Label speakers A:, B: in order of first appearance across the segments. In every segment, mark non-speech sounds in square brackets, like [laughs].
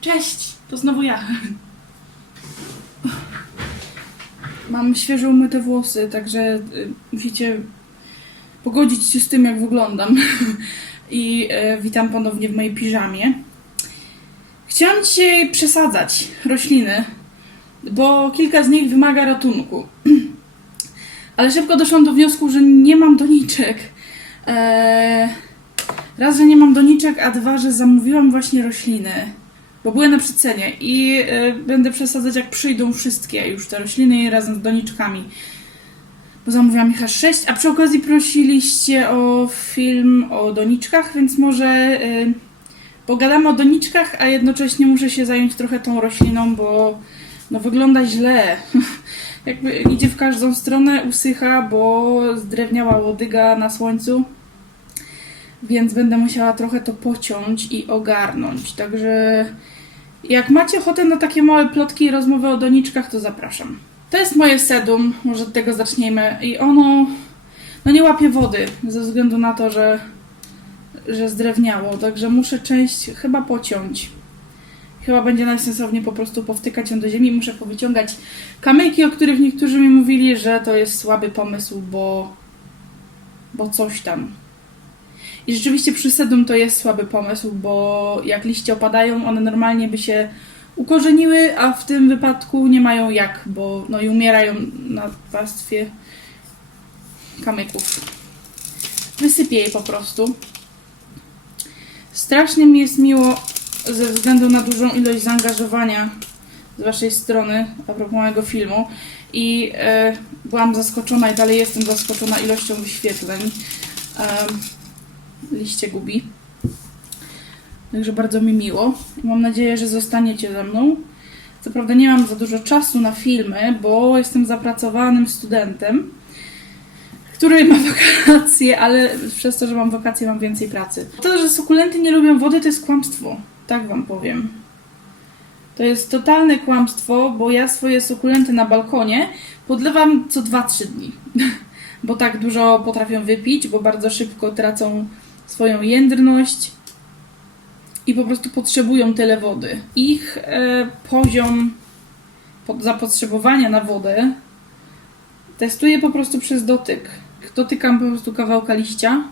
A: Cześć, to znowu ja. Mam świeżo umyte włosy, także y, musicie pogodzić się z tym, jak wyglądam. [laughs] I e, witam ponownie w mojej piżamie. Chciałam dzisiaj przesadzać rośliny, bo kilka z nich wymaga ratunku. [clears throat] Ale szybko doszłam do wniosku, że nie mam doniczek. Eee, raz, że nie mam doniczek, a dwa, że zamówiłam właśnie rośliny. Bo były na przecenie i e, będę przesadzać jak przyjdą wszystkie już te rośliny razem z doniczkami. Bo zamówiłam ich aż 6, a przy okazji prosiliście o film o doniczkach, więc może e, pogadamy o doniczkach, a jednocześnie muszę się zająć trochę tą rośliną, bo no wygląda źle. [laughs] Jakby idzie w każdą stronę, usycha, bo zdrewniała łodyga na słońcu. Więc będę musiała trochę to pociąć i ogarnąć. Także jak macie ochotę na takie małe plotki i rozmowy o doniczkach, to zapraszam. To jest moje sedum, może od tego zaczniemy. I ono no nie łapie wody, ze względu na to, że, że zdrewniało. Także muszę część chyba pociąć. Chyba będzie najsensowniej po prostu powtykać ją do ziemi. Muszę powyciągać kamyki, o których niektórzy mi mówili, że to jest słaby pomysł, bo, bo coś tam. I rzeczywiście przy sedum to jest słaby pomysł, bo jak liście opadają, one normalnie by się ukorzeniły, a w tym wypadku nie mają jak, bo no i umierają na warstwie kamyków. Wysypię je po prostu. Strasznie mi jest miło ze względu na dużą ilość zaangażowania z waszej strony a propos mojego filmu i e, byłam zaskoczona i dalej jestem zaskoczona ilością wyświetleń. Liście gubi. Także bardzo mi miło. Mam nadzieję, że zostaniecie ze mną. Co prawda nie mam za dużo czasu na filmy, bo jestem zapracowanym studentem, który ma [laughs] wakacje, ale przez to, że mam wakacje, mam więcej pracy. To, że sukulenty nie lubią wody, to jest kłamstwo. Tak wam powiem. To jest totalne kłamstwo, bo ja swoje sukulenty na balkonie podlewam co 2-3 dni. [laughs] bo tak dużo potrafią wypić, bo bardzo szybko tracą swoją jędrność i po prostu potrzebują tyle wody. Ich e, poziom zapotrzebowania na wodę testuję po prostu przez dotyk. Dotykam po prostu kawałka liścia,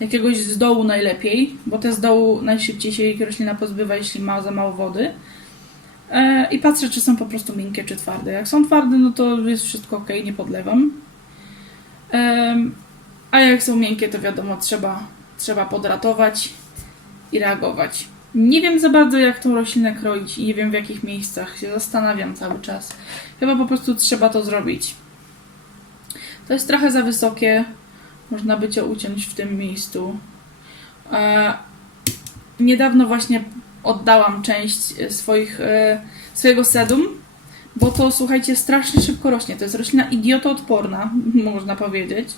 A: jakiegoś z dołu najlepiej, bo te z dołu najszybciej się roślina pozbywa, jeśli ma za mało wody. E, I patrzę, czy są po prostu miękkie, czy twarde. Jak są twarde, no to jest wszystko ok, nie podlewam. Em, a jak są miękkie, to wiadomo, trzeba, trzeba podratować i reagować. Nie wiem za bardzo, jak tą roślinę kroić i nie wiem w jakich miejscach. Się zastanawiam cały czas. Chyba po prostu trzeba to zrobić. To jest trochę za wysokie. Można by cię uciąć w tym miejscu. E, niedawno właśnie oddałam część e, swoich, e, swojego sedum, bo to słuchajcie, strasznie szybko rośnie. To jest roślina idiotoodporna, [laughs] można powiedzieć,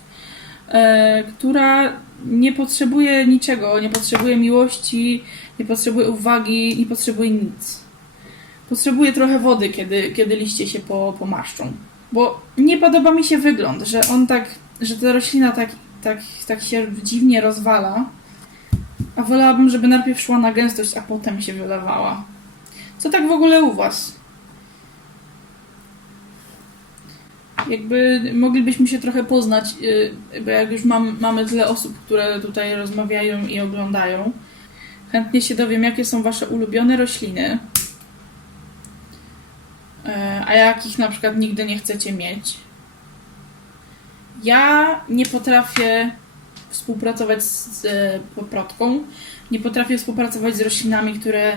A: która nie potrzebuje niczego, nie potrzebuje miłości, nie potrzebuje uwagi, nie potrzebuje nic. Potrzebuje trochę wody, kiedy, kiedy liście się po, pomaszczą. Bo nie podoba mi się wygląd, że on tak, że ta roślina tak, tak, tak się dziwnie rozwala. A wolałabym, żeby najpierw szła na gęstość, a potem się wylewała. Co tak w ogóle u Was? Jakby moglibyśmy się trochę poznać, yy, bo jak już mam, mamy tyle osób, które tutaj rozmawiają i oglądają. Chętnie się dowiem, jakie są Wasze ulubione rośliny. Yy, a jakich na przykład nigdy nie chcecie mieć. Ja nie potrafię współpracować z e, poprotką. Nie potrafię współpracować z roślinami, które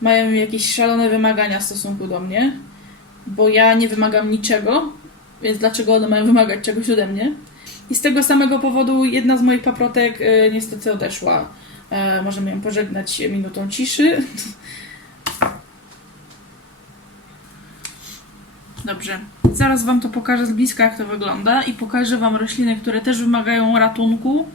A: mają jakieś szalone wymagania w stosunku do mnie, bo ja nie wymagam niczego, więc dlaczego one mają wymagać czegoś ode mnie? I z tego samego powodu jedna z moich paprotek e, niestety odeszła. E, możemy ją pożegnać minutą ciszy. [laughs] Dobrze. Zaraz Wam to pokażę z bliska, jak to wygląda i pokażę Wam rośliny, które też wymagają ratunku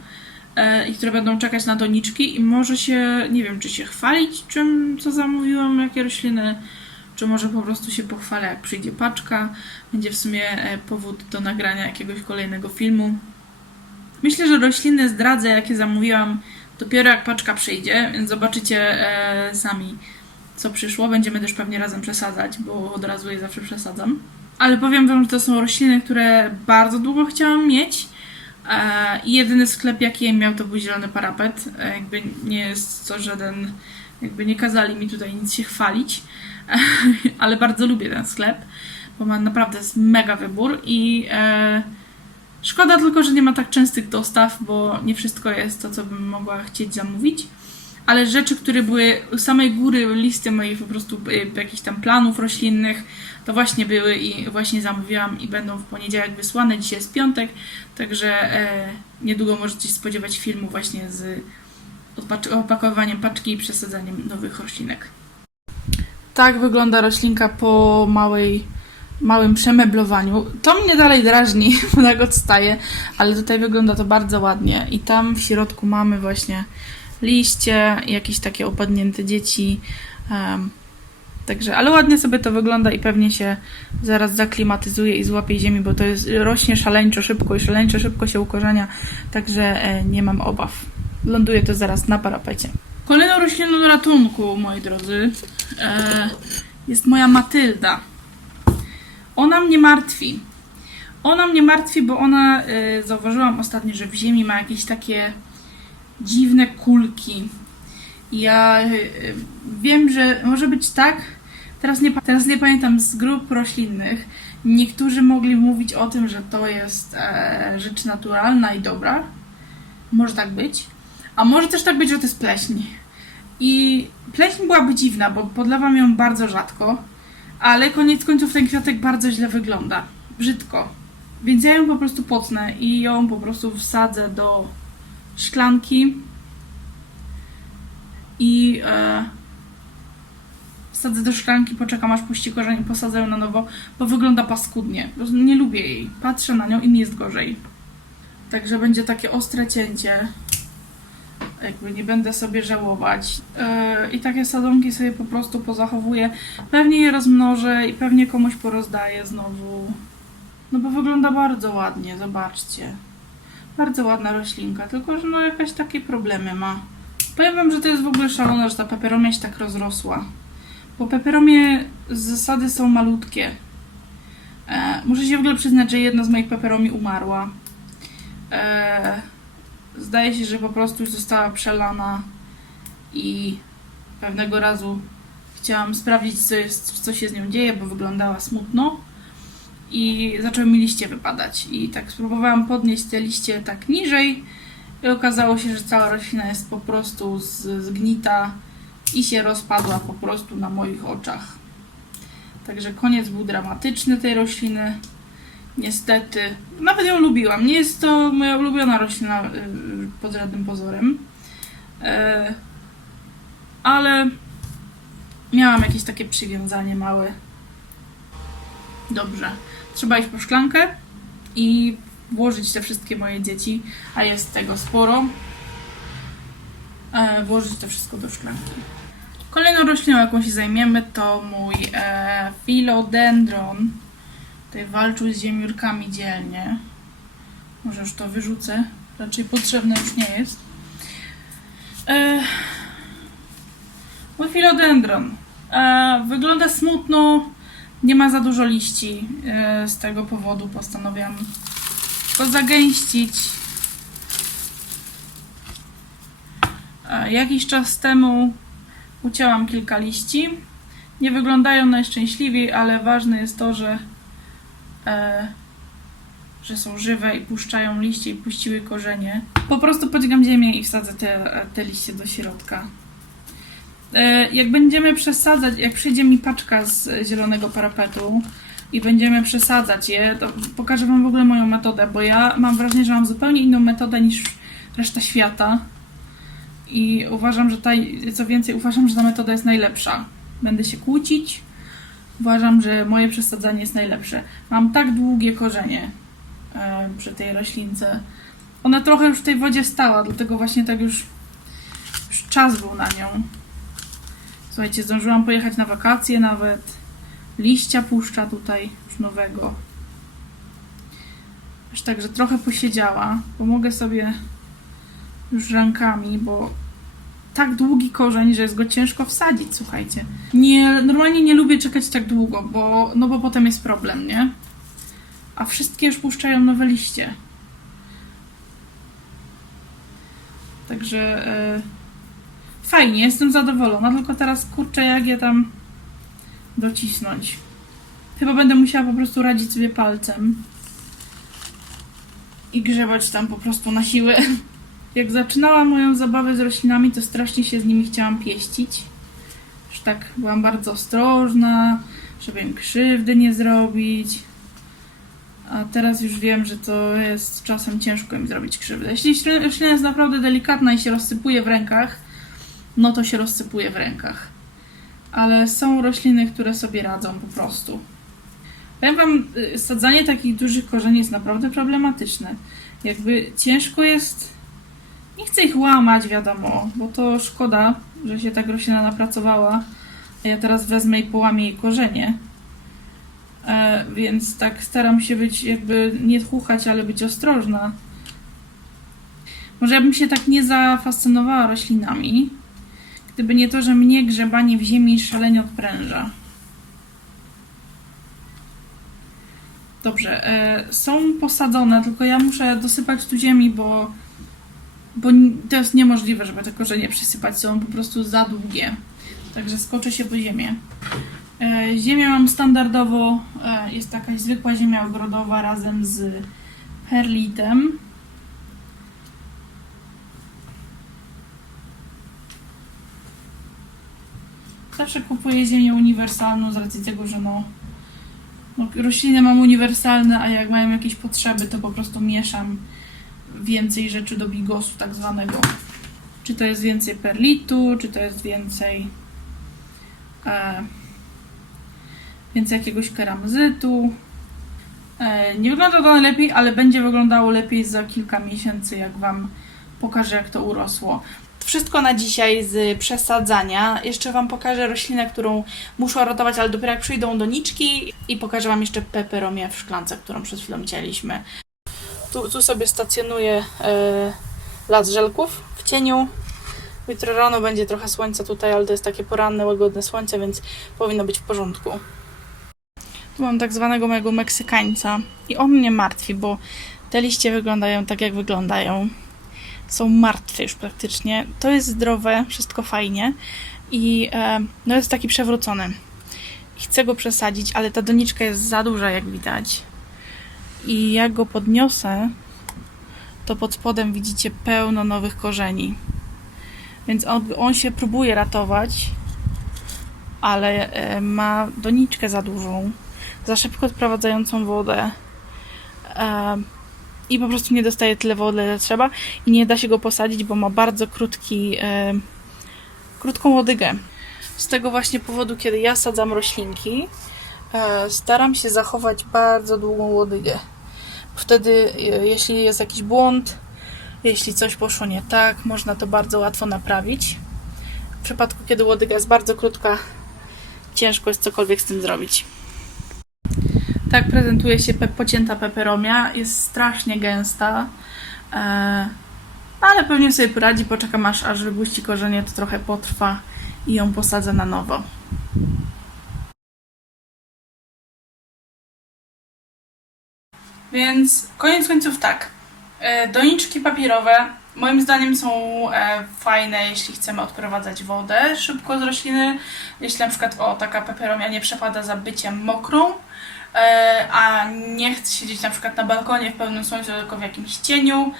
A: e, i które będą czekać na doniczki i może się, nie wiem, czy się chwalić czym, co zamówiłam, jakie rośliny, czy może po prostu się pochwalę, jak przyjdzie paczka. Będzie w sumie e, powód do nagrania jakiegoś kolejnego filmu. Myślę, że rośliny zdradzę, jakie zamówiłam dopiero jak paczka przyjdzie, więc zobaczycie e, sami, co przyszło. Będziemy też pewnie razem przesadzać, bo od razu je zawsze przesadzam. Ale powiem Wam, że to są rośliny, które bardzo długo chciałam mieć. E, I jedyny sklep, jaki je miał, to był zielony parapet. Jakby nie jest to żaden. Jakby nie kazali mi tutaj nic się chwalić, [laughs] ale bardzo lubię ten sklep, bo ma naprawdę mega wybór i e, szkoda tylko, że nie ma tak częstych dostaw, bo nie wszystko jest to, co bym mogła chcieć zamówić. Ale rzeczy, które były u samej góry listy moich po prostu y, jakichś tam planów roślinnych, to właśnie były i właśnie zamówiłam i będą w poniedziałek wysłane. Dzisiaj jest piątek, także e, niedługo możecie się spodziewać filmu właśnie z opakowaniem paczki i przesadzaniem nowych roślinek. Tak wygląda roślinka po małej, małym przemeblowaniu. To mnie dalej drażni, [laughs] bo tak odstaje, ale tutaj wygląda to bardzo ładnie. I tam w środku mamy właśnie liście, jakieś takie opadnięte dzieci. em, Także, ale ładnie sobie to wygląda i pewnie się zaraz zaklimatyzuje i złapie ziemi, bo to jest rośnie szaleńczo szybko i szaleńczo szybko się ukorzenia, także e, nie mam obaw. Ląduje to zaraz na parapecie. Kolejną rośliną do ratunku, moi drodzy, e, jest moja Matylda. Ona mnie martwi. Ona mnie martwi, bo ona, e, zauważyłam ostatnio, że w ziemi ma jakieś takie dziwne kulki. Ja e, wiem, że może być tak, teraz nie, teraz nie pamiętam z grup roślinnych, niektórzy mogli mówić o tym, że to jest rzecz naturalna i dobra. Może tak być. A może też tak być, że to jest pleśń. I pleśń byłaby dziwna, bo podlewam ją bardzo rzadko, ale koniec końców ten kwiatek bardzo źle wygląda. Brzydko. Więc ja ją po prostu potnę i ją po prostu wsadzę do szklanki i e, wsadzę do szklanki, poczekam aż puści korzeń i posadzę ją na nowo, bo wygląda paskudnie. Nie lubię jej. Patrzę na nią i mi jest gorzej. Także będzie takie ostre cięcie. Jakby nie będę sobie żałować. E, I takie sadzonki sobie po prostu pozachowuję. Pewnie je rozmnożę i pewnie komuś porozdaję znowu. No bo wygląda bardzo ładnie, zobaczcie. Bardzo ładna roślinka, tylko że no jakieś takie problemy ma. Powiem wam, że to jest w ogóle szalone, że ta peperomia się tak rozrosła. Bo peperomie z zasady są malutkie. E, muszę się w ogóle przyznać, że jedna z moich peperomi umarła. E, zdaje się, że po prostu została przelana i pewnego razu chciałam sprawdzić, co, jest, co się z nią dzieje, bo wyglądała smutno i zaczęły mi liście wypadać. I tak spróbowałam podnieść te liście tak niżej i okazało się, że cała roślina jest po prostu zgnita i się rozpadła po prostu na moich oczach. Także koniec był dramatyczny tej rośliny. Niestety, nawet ją lubiłam. Nie jest to moja ulubiona roślina y, pod żadnym pozorem. E, ale miałam jakieś takie przywiązanie małe. Dobrze. Trzeba iść po szklankę i włożyć te wszystkie moje dzieci, a jest tego sporo. E, włożyć to wszystko do szklanki. Kolejną rośliną, jaką się zajmiemy, to mój e, philodendron. Tutaj walczył z ziemiórkami dzielnie. Może już to wyrzucę. Raczej potrzebne już nie jest. E, mój philodendron. E, wygląda smutno. Nie ma za dużo liści. E, z tego powodu postanowiłam go zagęścić. E, Jakiś czas temu ucięłam kilka liści. Nie wyglądają najszczęśliwiej, ale ważne jest to, że, że są żywe i puszczają liście i puściły korzenie. Po prostu podźgam ziemię i wsadzę te, te liście do środka. E, jak będziemy przesadzać, jak przyjdzie mi paczka z zielonego parapetu i będziemy przesadzać je, to pokażę Wam w ogóle moją metodę, bo ja mam wrażenie, że mam zupełnie inną metodę niż reszta świata. I uważam, że ta, co więcej, uważam, że ta metoda jest najlepsza. Będę się kłócić. Uważam, że moje przesadzanie jest najlepsze. Mam tak długie korzenie e, przy tej roślince. Ona trochę już w tej wodzie stała, dlatego właśnie tak już, już czas był na nią. Słuchajcie, zdążyłam pojechać na wakacje nawet. Liścia puszcza tutaj już nowego. Aż tak, że trochę posiedziała. Pomogę sobie już rękami, bo tak długi korzeń, że jest go ciężko wsadzić, słuchajcie. Nie, normalnie nie lubię czekać tak długo, bo, no bo potem jest problem, nie? A wszystkie już puszczają nowe liście. Także e, fajnie, jestem zadowolona, tylko teraz kurczę jak je tam docisnąć. Chyba będę musiała po prostu radzić sobie palcem i grzebać tam po prostu na siłę. [laughs] Jak zaczynałam moją zabawę z roślinami, to strasznie się z nimi chciałam pieścić. Już tak byłam bardzo ostrożna, żeby im krzywdy nie zrobić. A teraz już wiem, że to jest czasem ciężko im zrobić krzywdę. Jeśli roślina jest naprawdę delikatna i się rozsypuje w rękach, no to się rozsypuje w rękach. Ale są rośliny, które sobie radzą po prostu. Powiem wam, y, sadzanie takich dużych korzeni jest naprawdę problematyczne. Jakby ciężko jest. Nie chcę ich łamać, wiadomo, bo to szkoda, że się tak roślina napracowała. A ja teraz wezmę i połamię jej korzenie. E, więc tak staram się być, jakby nie tchuchać, ale być ostrożna. Może ja bym się tak nie zafascynowała roślinami, gdyby nie to, że mnie grzebanie w ziemi szalenie odpręża. Dobrze, e, są posadzone, tylko ja muszę dosypać tu ziemi, bo, bo to jest niemożliwe, żeby te korzenie przysypać, są po prostu za długie. Także skoczę się po ziemię. E, ziemię mam standardowo, e, jest jakaś zwykła ziemia ogrodowa razem z perlitem. Zawsze kupuję ziemię uniwersalną z racji tego, że no, no rośliny mam uniwersalne, a jak mają jakieś potrzeby, to po prostu mieszam więcej rzeczy do bigosu tak zwanego. Czy to jest więcej perlitu, czy to jest więcej e, więcej jakiegoś keramzytu. E, nie wygląda to najlepiej, ale będzie wyglądało lepiej za kilka miesięcy, jak Wam pokażę, jak to urosło. Wszystko na dzisiaj z przesadzania. Jeszcze Wam pokażę roślinę, którą muszę ratować, ale dopiero jak przyjdą doniczki i pokażę Wam jeszcze peperomię w szklance, którą przed chwilą cięliśmy. Tu, tu sobie stacjonuje las żelków w cieniu. Jutro rano będzie trochę słońca tutaj, ale to jest takie poranne, łagodne słońce, więc powinno być w porządku. Tu mam tak zwanego mojego Meksykańca i on mnie martwi, bo te liście wyglądają tak, jak wyglądają. Są martwe już praktycznie. To jest zdrowe, wszystko fajnie i e, no jest taki przewrócony. Chcę go przesadzić, ale ta doniczka jest za duża, jak widać. I jak go podniosę, to pod spodem widzicie pełno nowych korzeni. Więc on, on się próbuje ratować, ale e, ma doniczkę za dużą, za szybko odprowadzającą wodę e, i po prostu nie dostaje tyle wody, ile trzeba i nie da się go posadzić, bo ma bardzo krótki, e, krótką łodygę. Z tego właśnie powodu, kiedy ja sadzam roślinki, staram się zachować bardzo długą łodygę. Wtedy, e, jeśli jest jakiś błąd, jeśli coś poszło nie tak, można to bardzo łatwo naprawić. W przypadku, kiedy łodyga jest bardzo krótka, ciężko jest cokolwiek z tym zrobić. Tak prezentuje się pe- pocięta peperomia. Jest strasznie gęsta, e, ale pewnie sobie poradzi. Poczekam aż, aż wypuści korzenie, to trochę potrwa i ją posadzę na nowo. Więc koniec końców tak. E, Doniczki papierowe moim zdaniem są e, fajne, jeśli chcemy odprowadzać wodę szybko z rośliny. Jeśli na przykład o taka peperomia nie przepada za byciem mokrą, e, a nie chce siedzieć na przykład na balkonie w pełnym słońcu, tylko w jakimś cieniu.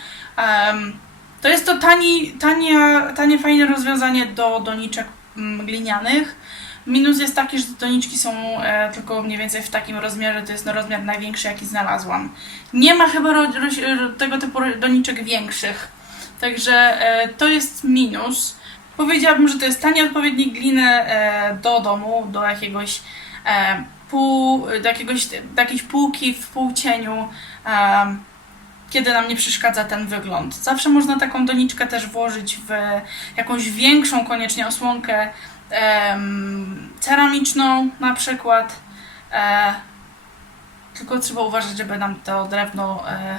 A: to jest to tani, tanie, tanie, fajne rozwiązanie do doniczek mm, glinianych. Minus jest taki, że te doniczki są e, tylko mniej więcej w takim rozmiarze, to jest no, rozmiar największy, jaki znalazłam. Nie ma chyba ro, ro, tego typu doniczek większych, także e, to jest minus. Powiedziałabym, że to jest tanie odpowiednik gliny e, do domu, do jakiegoś e, pół, do, jakiegoś, do jakiejś półki w półcieniu, e, kiedy nam nie przeszkadza ten wygląd. Zawsze można taką doniczkę też włożyć w jakąś większą koniecznie osłonkę ceramiczną na przykład. E, tylko trzeba uważać, żeby nam to drewno, e,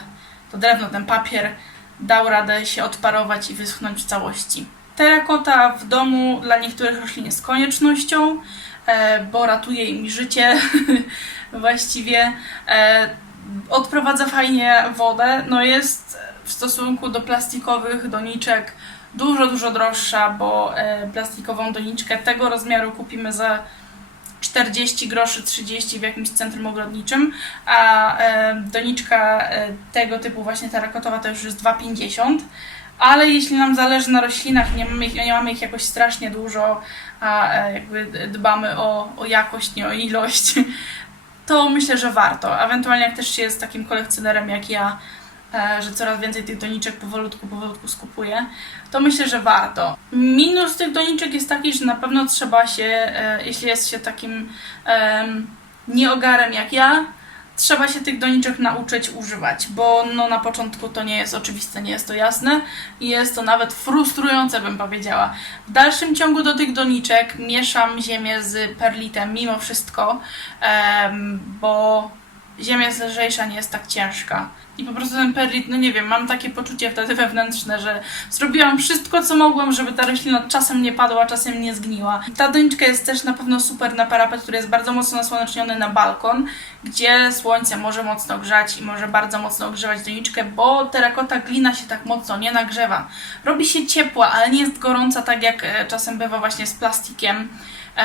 A: to drewno, ten papier dał radę się odparować i wyschnąć w całości. Terakota w domu dla niektórych roślin jest koniecznością, e, bo ratuje im życie [laughs] właściwie. Odprowadza fajnie wodę, no jest w stosunku do plastikowych doniczek dużo, dużo droższa, bo e, plastikową doniczkę tego rozmiaru kupimy za 40 groszy, 30 w jakimś centrum ogrodniczym, a e, doniczka e, tego typu właśnie terakotowa to już jest 2,50. Ale jeśli nam zależy na roślinach, nie mamy ich, nie mamy ich jakoś strasznie dużo, a jakby dbamy o, o jakość, nie o ilość, [laughs] to myślę, że warto. Ewentualnie jak też się jest takim kolekcjonerem jak ja, że coraz więcej tych doniczek powolutku, powolutku skupuję, to myślę, że warto. Minus tych doniczek jest taki, że na pewno trzeba się, e, jeśli jest się takim em, nieogarem jak ja, trzeba się tych doniczek nauczyć używać, bo no na początku to nie jest oczywiste, nie jest to jasne i jest to nawet frustrujące, bym powiedziała. W dalszym ciągu do tych doniczek mieszam ziemię z perlitem mimo wszystko, bo ziemia jest lżejsza, nie jest tak ciężka. I po prostu ten perlit, no nie wiem, mam takie poczucie wtedy wewnętrzne, że zrobiłam wszystko, co mogłam, żeby ta roślina czasem nie padła, czasem nie zgniła. Ta doniczka jest też na pewno super na parapet, który jest bardzo mocno nasłoneczniony na balkon, gdzie słońce może mocno grzać i może bardzo mocno ogrzewać doniczkę, bo terakota glina się tak mocno nie nagrzewa. Robi się ciepła, ale nie jest gorąca tak jak e, czasem bywa właśnie z plastikiem. E,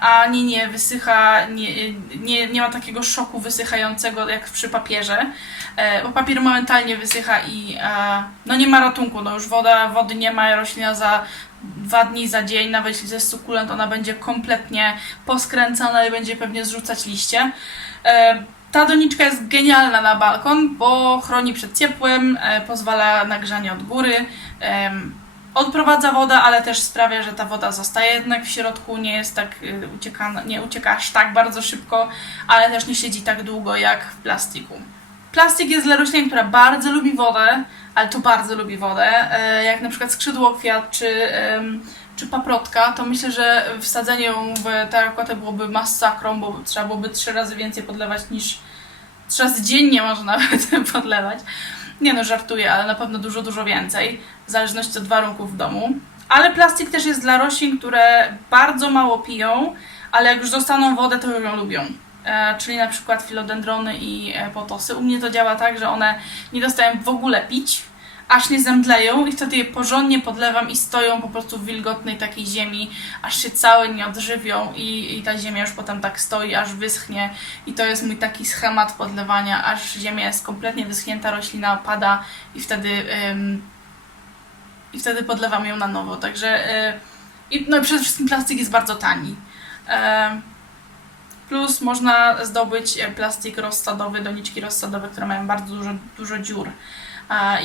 A: ani nie wysycha, nie, nie, nie ma takiego szoku wysychającego jak przy papierze, e, bo papier momentalnie wysycha i no nie ma ratunku, no już woda, wody nie ma, roślina za dwa dni, za dzień, nawet jeśli to jest sukulent, ona będzie kompletnie poskręcana i będzie pewnie zrzucać liście. E, ta doniczka jest genialna na balkon, bo chroni przed ciepłem, pozwala na grzanie od góry, odprowadza wodę, ale też sprawia, że ta woda zostaje jednak w środku, nie jest tak y, ucieka, nie ucieka aż tak bardzo szybko, ale też nie siedzi tak długo jak w plastiku. Plastik jest dla roślin, która bardzo lubi wodę, ale to bardzo lubi wodę, e, jak na przykład skrzydłokwiat czy, em, czy paprotka, to myślę, że wsadzenie ją w terakotę byłoby masakrą, bo trzeba byłoby trzy razy więcej podlewać niż trzy razy dziennie może [laughs] nawet podlewać. Nie no, żartuję, ale na pewno dużo, dużo więcej, w zależności od warunków w domu. Ale plastik też jest dla roślin, które bardzo mało piją, ale jak już dostaną wodę, to ją lubią. E, czyli na przykład filodendrony i e, potosy. U mnie to działa tak, że one nie dostają w ogóle pić, aż nie zemdleją i wtedy je porządnie podlewam i stoją po prostu w wilgotnej takiej ziemi, aż się całe nie odżywią i, i ta ziemia już potem tak stoi, aż wyschnie i to jest mój taki schemat podlewania, aż ziemia jest kompletnie wyschnięta, roślina opada i wtedy ym, i wtedy podlewam ją na nowo, także y, i, no i przede wszystkim plastik jest bardzo tani. Em, Plus można zdobyć e, plastik rozsadowy, doniczki rozsadowe, które mają bardzo dużo, dużo dziur.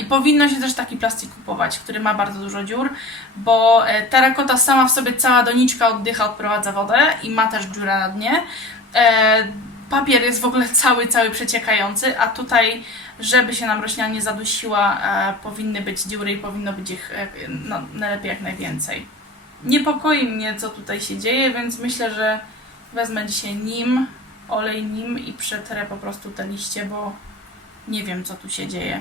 A: I powinno się też taki plastik kupować, który ma bardzo dużo dziur, bo e, terakota sama w sobie, cała doniczka oddycha, odprowadza wodę i ma też dziurę na dnie. E, Papier jest w ogóle cały, cały przeciekający, a tutaj, żeby się nam roślina nie zadusiła, e, powinny być dziury i powinno być ich no, najlepiej jak najwięcej. Niepokoi mnie, co tutaj się dzieje, więc myślę, że wezmę dzisiaj nim, olej nim i przetrę po prostu te liście, bo nie wiem, co tu się dzieje.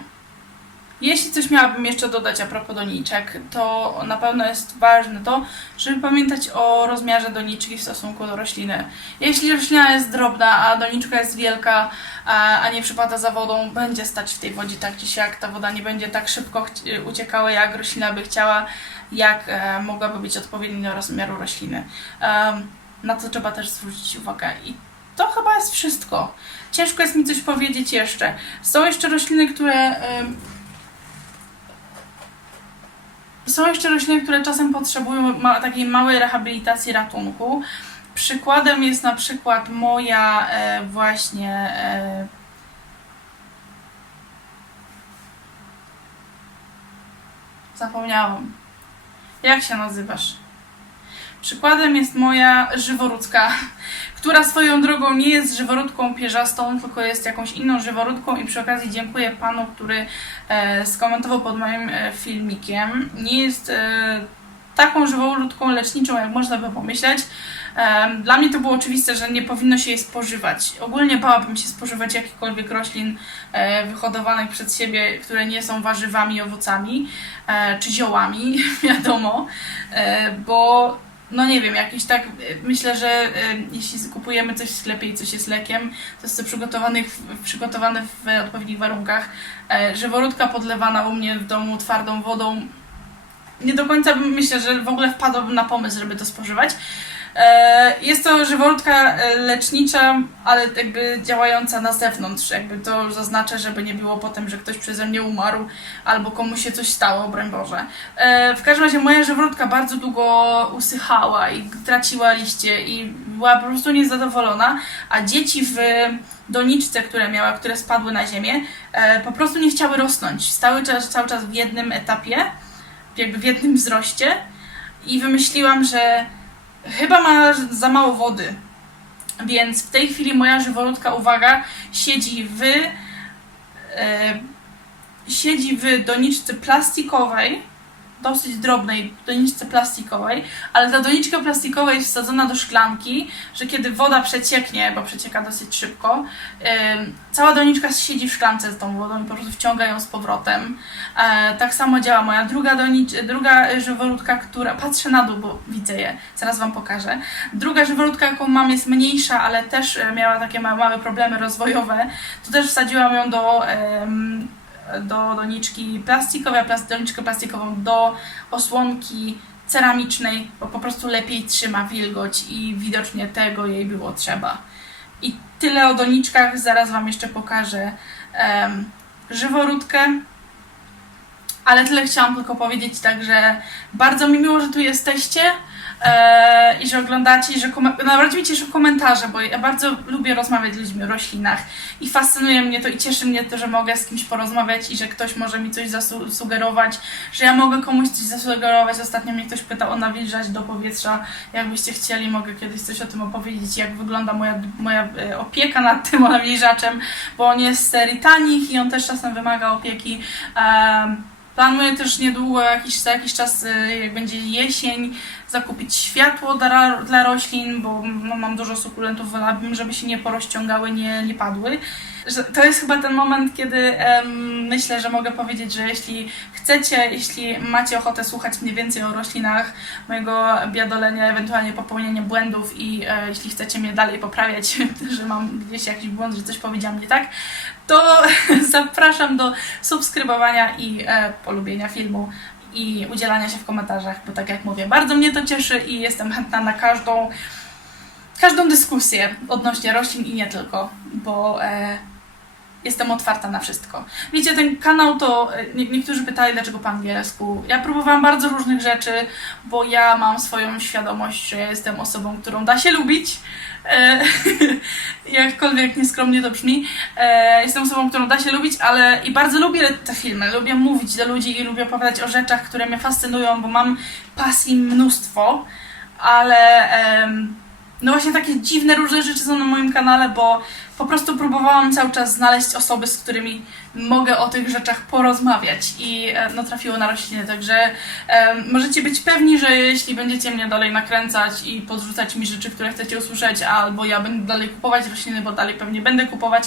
A: Jeśli coś miałabym jeszcze dodać a propos doniczek, to na pewno jest ważne to, żeby pamiętać o rozmiarze doniczki w stosunku do rośliny. Jeśli roślina jest drobna, a doniczka jest wielka, a, nie przypada za wodą, będzie stać w tej wodzie tak czy siak. Ta woda nie będzie tak szybko uciekała, jak roślina by chciała, jak e, mogłaby być odpowiedni do rozmiaru rośliny. Na co trzeba też zwrócić uwagę. I to chyba jest wszystko. Ciężko jest mi coś powiedzieć jeszcze. Są jeszcze rośliny, które. Są jeszcze rośliny, które czasem potrzebują ma, takiej małej rehabilitacji ratunku. Przykładem jest na przykład moja e, właśnie. E, zapomniałam. Jak się nazywasz? Przykładem jest moja żyworódka, która swoją drogą nie jest żyworódką pierzastą, tylko jest jakąś inną żyworódką i przy okazji dziękuję panu, który e, skomentował pod moim e, filmikiem. Nie jest e, taką żyworódką leczniczą, jak można by pomyśleć. Dla mnie to było oczywiste, że nie powinno się je spożywać. Ogólnie bałabym się spożywać jakichkolwiek roślin wyhodowanych przez siebie, które nie są warzywami, owocami czy ziołami, [laughs] wiadomo, bo no nie wiem, jakiś tak, e, myślę, że e, jeśli kupujemy coś w sklepie i coś jest lekiem, to jest to przygotowane w, odpowiednich warunkach. E, Żyworódka podlewana u mnie w domu twardą wodą, nie do końca myślę, że w ogóle wpadłabym na pomysł, żeby to spożywać. E, Jest to żyworódka e, lecznicza, ale jakby działająca na zewnątrz. Jakby to zaznaczę, żeby nie było potem, że ktoś przeze mnie umarł albo komuś się coś stało, broń Boże. E, W każdym razie moja żyworódka bardzo długo usychała i traciła liście i była po prostu niezadowolona, a dzieci w doniczce, które miała, które spadły na ziemię, po prostu nie chciały rosnąć. Stały czas, cały czas w jednym etapie, jakby w jednym wzroście i wymyśliłam, że chyba ma za mało wody. Więc w tej chwili moja żyworódka, uwaga, siedzi w e, siedzi w doniczce plastikowej, dosyć drobnej doniczce plastikowej, ale ta doniczka plastikowa jest wsadzona do szklanki, że kiedy woda przecieknie, bo przecieka dosyć szybko, em, cała doniczka siedzi w szklance z tą wodą i po prostu wciąga ją z powrotem. E, tak samo działa moja druga, donicz, druga żyworódka, która... Patrzę na dół, bo widzę je, zaraz Wam pokażę. Druga żyworódka, jaką mam, jest mniejsza, ale też e, miała takie ma- małe problemy rozwojowe. Tu też wsadziłam ją do, em, do doniczki plastikowej, a doniczkę plastikową do osłonki ceramicznej, bo po prostu lepiej trzyma wilgoć i widocznie tego jej było trzeba. I tyle o doniczkach, zaraz Wam jeszcze pokażę em, żyworódkę. Ale tyle chciałam tylko powiedzieć, także bardzo mi miło, że tu jesteście e, i że oglądacie i że naprawdę mnie cieszą komentarze, bo ja bardzo lubię rozmawiać z ludźmi o roślinach i fascynuje mnie to i cieszy mnie to, że mogę z kimś porozmawiać i że ktoś może mi coś zasugerować, że ja mogę komuś coś zasugerować. Ostatnio mnie ktoś pytał o nawilżać do powietrza. Jakbyście chcieli, mogę kiedyś coś o tym opowiedzieć, jak wygląda moja, moja e, opieka nad tym nawilżaczem, bo on jest z serii tanich i on też czasem wymaga opieki. Em, Planuję też niedługo, jakiś, za jakiś czas, y, jak będzie jesień, zakupić światło dla, dla roślin, bo no, mam dużo sukulentów, wolałabym, żeby się nie porozciągały, nie, nie padły. To jest chyba ten moment, kiedy em, myślę, że mogę powiedzieć, że jeśli chcecie, jeśli macie ochotę słuchać mniej więcej o roślinach, mojego biadolenia, ewentualnie popełnienia błędów i e, jeśli chcecie mnie dalej poprawiać, [laughs] że mam gdzieś jakiś błąd, że coś powiedziałam nie tak, to [laughs] zapraszam do subskrybowania i e, polubienia filmu i udzielania się w komentarzach, bo tak jak mówię, bardzo mnie to cieszy i jestem chętna na każdą, każdą dyskusję odnośnie roślin i nie tylko, bo e, jestem otwarta na wszystko. Wiecie, ten kanał to e, nie, niektórzy pytali, dlaczego po angielsku. Ja próbowałam bardzo różnych rzeczy, bo ja mam swoją świadomość, że jestem osobą, którą da się lubić. E, [laughs] jakkolwiek nieskromnie to brzmi. E, jestem osobą, którą da się lubić, ale i bardzo lubię te filmy. Lubię mówić do ludzi i lubię opowiadać o rzeczach, które mnie fascynują, bo mam pasji mnóstwo, ale no właśnie takie dziwne, różne rzeczy są na moim kanale, bo po prostu próbowałam cały czas znaleźć osoby, z którymi mogę o tych rzeczach porozmawiać i e, no trafiło na rośliny, także em, możecie być pewni, że jeśli będziecie mnie dalej nakręcać i podrzucać mi rzeczy, które chcecie usłyszeć, albo ja będę dalej kupować rośliny, bo dalej pewnie będę kupować,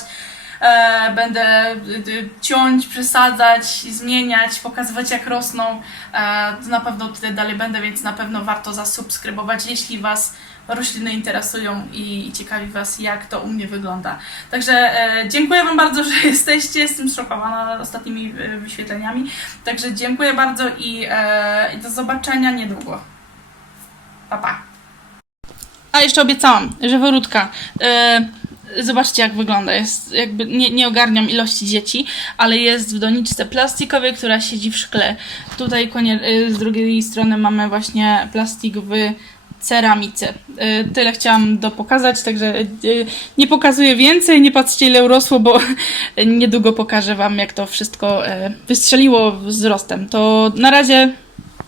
A: e, będę y, ciąć, przesadzać, zmieniać, pokazywać jak rosną, e, to na pewno tutaj dalej będę, więc na pewno warto zasubskrybować, jeśli Was rośliny interesują i, ciekawi Was, jak to u mnie wygląda. Także e, dziękuję Wam bardzo, [laughs] że jesteście. Jestem zszokowana ostatnimi e, wyświetleniami. Także dziękuję bardzo i, e, do zobaczenia niedługo. Pa, pa. A jeszcze obiecałam, żyworódka. E, zobaczcie jak wygląda. Jest jakby nie, nie ogarniam ilości dzieci, ale jest w doniczce plastikowej, która siedzi w szkle. Tutaj konie, e, z drugiej strony mamy właśnie plastik w ceramice. E, Tyle chciałam do pokazać, także e, nie pokazuję więcej, nie patrzcie ile urosło, bo [laughs] niedługo pokażę Wam jak to wszystko e, wystrzeliło wzrostem. To na razie